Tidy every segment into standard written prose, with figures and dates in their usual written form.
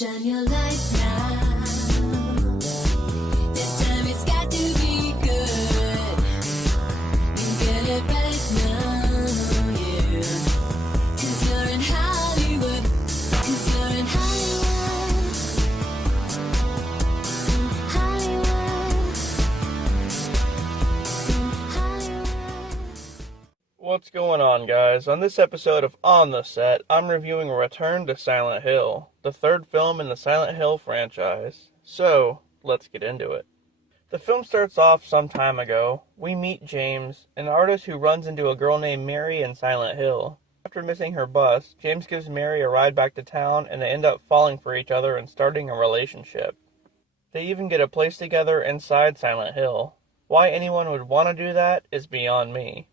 Shine your light now. This time it's got to be good. You get it right now, yeah. 'Cause you're in Hollywood. 'Cause you're in Hollywood. What's going on, guys? On this episode of On the Set, I'm reviewing Return to Silent Hill, the third film in the Silent Hill franchise. So, let's get into it. The film starts off some time ago. We meet James, an artist who runs into a girl named Mary in Silent Hill. After missing her bus, James gives Mary a ride back to town, and they end up falling for each other and starting a relationship. They even get a place together inside Silent Hill. Why anyone would want to do that is beyond me.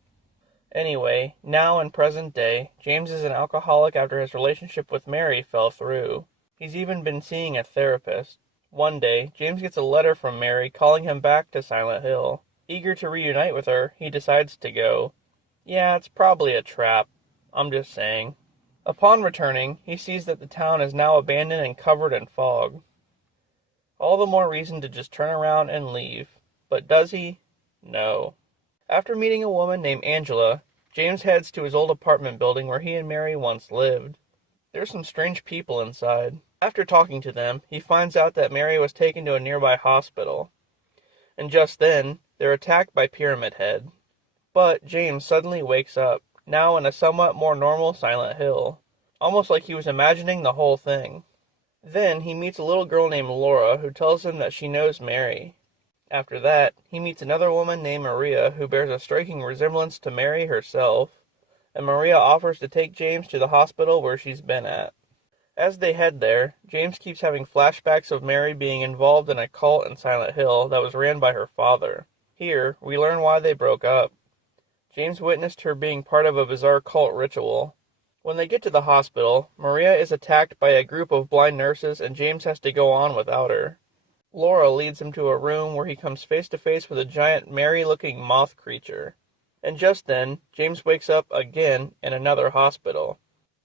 Anyway, now in present day, James is an alcoholic after his relationship with Mary fell through. He's even been seeing a therapist. One day, James gets a letter from Mary calling him back to Silent Hill. Eager to reunite with her, he decides to go. Yeah, it's probably a trap. I'm just saying. Upon returning, he sees that the town is now abandoned and covered in fog. All the more reason to just turn around and leave. But does he? No. After meeting a woman named Angela, James heads to his old apartment building where he and Mary once lived. There's some strange people inside. After talking to them, he finds out that Mary was taken to a nearby hospital. And just then, they're attacked by Pyramid Head. But James suddenly wakes up, now in a somewhat more normal Silent Hill, almost like he was imagining the whole thing. Then he meets a little girl named Laura who tells him that she knows Mary. After that, he meets another woman named Maria who bears a striking resemblance to Mary herself, and Maria offers to take James to the hospital where she's been at. As they head there, James keeps having flashbacks of Mary being involved in a cult in Silent Hill that was ran by her father. Here, we learn why they broke up. James witnessed her being part of a bizarre cult ritual. When they get to the hospital, Maria is attacked by a group of blind nurses and James has to go on without her. Laura leads him to a room where he comes face to face with a giant Mary-looking moth creature. And just then, James wakes up again in another hospital.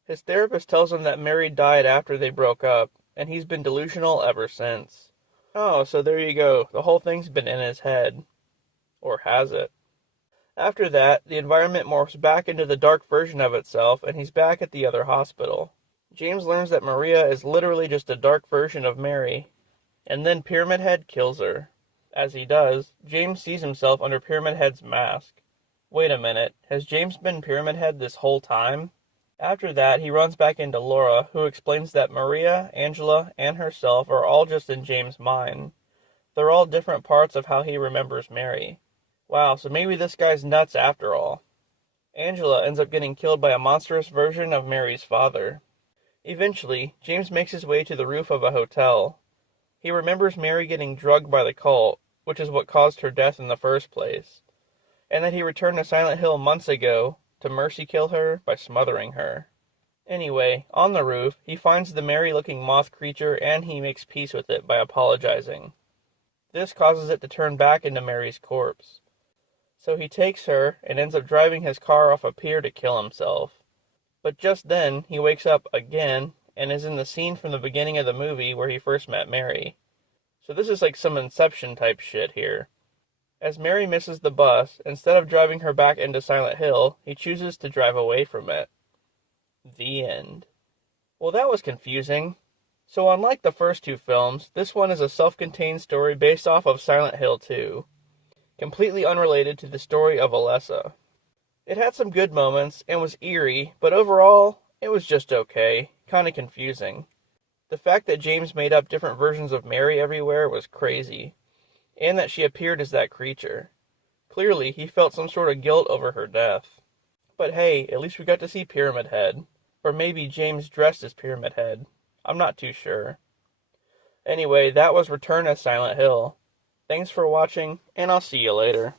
His therapist tells him that Mary died after they broke up, and he's been delusional ever since. Oh, so there you go. The whole thing's been in his head. Or has it? After that, the environment morphs back into the dark version of itself, and he's back at the other hospital. James learns that Maria is literally just a dark version of Mary. And then Pyramid Head kills her. As he does, James sees himself under Pyramid Head's mask. Wait a minute, has James been Pyramid Head this whole time? After that, he runs back into Laura, who explains that Maria, Angela, and herself are all just in James' mind. They're all different parts of how he remembers Mary. Wow, so maybe this guy's nuts after all. Angela ends up getting killed by a monstrous version of Mary's father. Eventually, James makes his way to the roof of a hotel. He remembers Mary getting drugged by the cult, which is what caused her death in the first place, and that he returned to Silent Hill months ago to mercy kill her by smothering her. Anyway, on the roof, he finds the Mary-looking moth creature and he makes peace with it by apologizing. This causes it to turn back into Mary's corpse. So he takes her and ends up driving his car off a pier to kill himself. But just then, he wakes up again and is in the scene from the beginning of the movie where he first met Mary. So this is like some Inception type shit here. As Mary misses the bus, instead of driving her back into Silent Hill, he chooses to drive away from it. The end. Well, that was confusing. So unlike the first two films, this one is a self-contained story based off of Silent Hill 2, completely unrelated to the story of Alessa. It had some good moments and was eerie, but overall, it was just okay. Kind of confusing. The fact that James made up different versions of Mary everywhere was crazy, and that she appeared as that creature. Clearly, he felt some sort of guilt over her death. But hey, at least we got to see Pyramid Head. Or maybe James dressed as Pyramid Head. I'm not too sure. Anyway, that was Return to Silent Hill. Thanks for watching, and I'll see you later.